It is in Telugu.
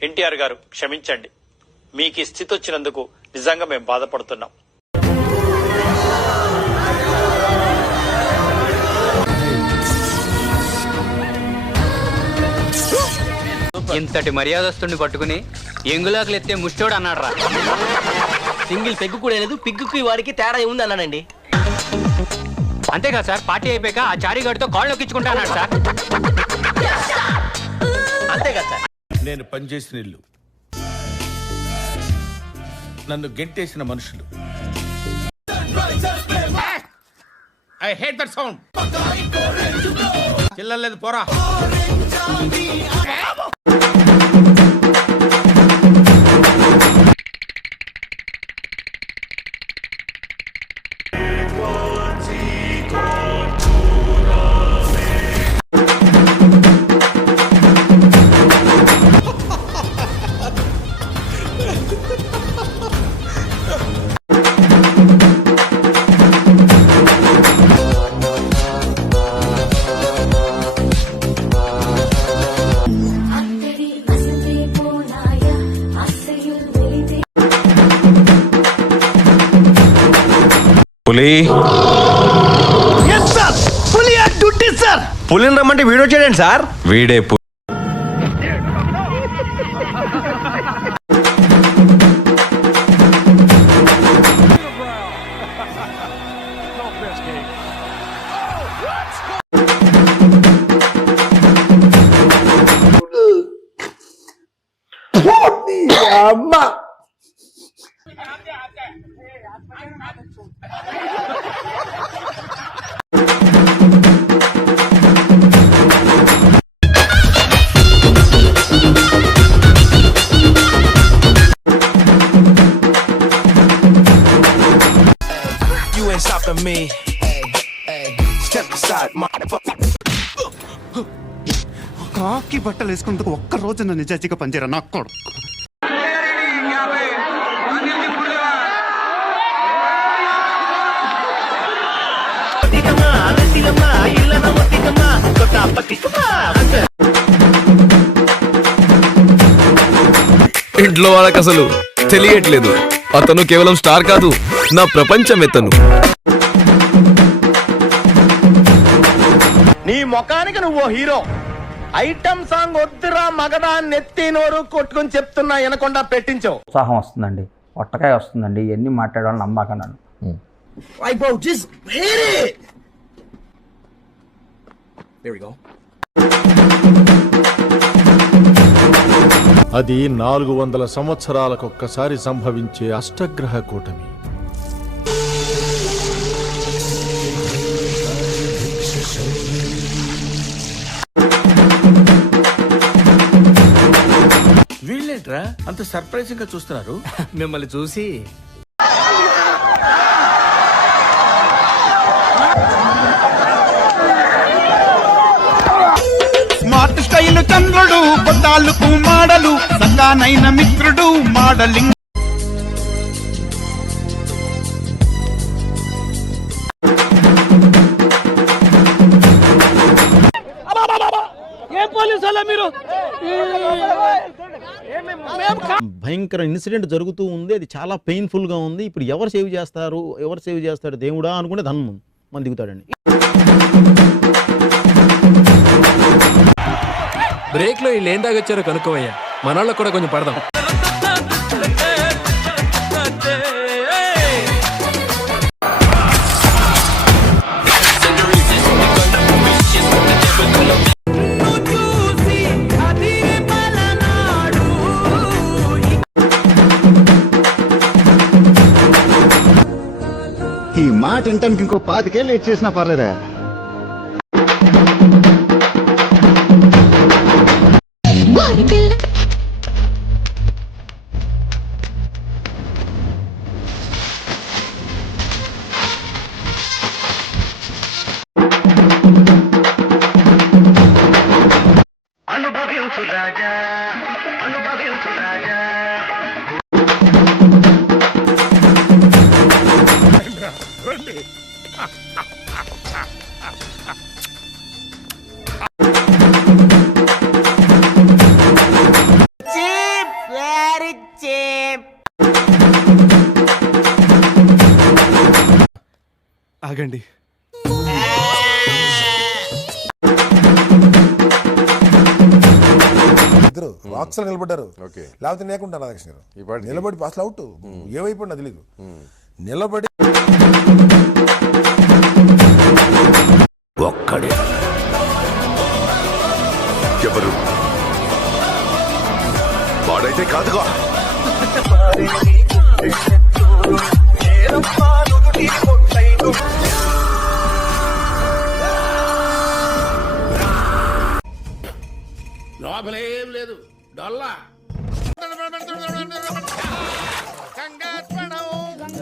ఎన్టీఆర్ గారు క్షమించండి. మీకు ఈ స్థితి వచ్చినందుకు నిజంగా మేము బాధపడుతున్నాం. ఇంతటి మర్యాదస్తుని పట్టుకుని ఎంగులాకులు ఎత్తే ముష్టోడు అన్నాడు రా. సింగిల్ పెగ్గు కూడా లేదు, పిగ్గుకి వాడికి తేడా ఉంది అన్నానండి. అంతేకాదు సార్, పార్టీ అయిపోయాక ఆ చారీగాడితో కాళ్ళు నొక్కించుకుంటా అన్నాడు సార్. అంతేకాదు సార్, నేను పనిచేసిన ఇల్లు, నన్ను గెంటేసిన మనుషులు. I hate that sound. చిల్లలేదు పోరా. పులిని రమ్మంటే వీడియో చేయండి సార్. వీడే అమ్మా. Me. Step aside, motherfucker. కాకి బట్టలు వేసుకుంటూ ఒక్క రోజు నా నిజాయితీగా పనిచేయరా నా కొడుకు. ఇంట్లో వాళ్ళకి అసలు తెలియట్లేదు, అతను కేవలం స్టార్ కాదు, నా ప్రపంచమెత్తను. నీ ముఖానికి నువ్వు హీరో. ఐటమ్ సాంగ్ వద్దురా మగదా నెత్తి నోరు కొట్టుకుని చెప్తున్నా వినకుండా పెట్టించావు. ఉత్సాహం వస్తుందండి, పొట్టకాయ వస్తుందండి, ఇవన్నీ మాట్లాడాలని నమ్మకన్నాను. అది 400 సంవత్సరాలకొక్కసారి సంభవించే అష్టగ్రహ కూటమి. వీళ్ళేంట్రా అంత సర్ప్రైజింగ్ గా చూస్తున్నారు? మిమ్మల్ని చూసి స్మార్ట్ స్టైల్ చంద్రుడు, కొట్టాలకు మాడలు, సగానైన మిత్రుడు మోడలింగ్. భయంకర ఇన్సిడెంట్ జరుగుతూ ఉంది, అది చాలా పెయిన్ఫుల్ గా ఉంది. ఇప్పుడు ఎవరు సేవ్ చేస్తాడు దేవుడా అనుకునే ధనం మన దిగుతాడండి. బ్రేక్ లో వీళ్ళు ఏం తాగొచ్చారో కనుక్కోవయ్యా, మనోళ్ళకి కూడా కొంచెం పడదాం. ఈ మాట వింటానికి ఇంకో 5 ఏళ్ళు లేట్ చేసినా పర్లేదా? ఆగండి. ఇద్దరు బాక్స్ లో నిలబడ్డారు, లేకపోతే లేకుండా రాధాకృష్ణ గారు నిలబడి అసలు అవుట్ ఏమైపోయినా తెలియదు. నిలబడి ఒక్కడే ఎవరు వాడైతే కాదుగా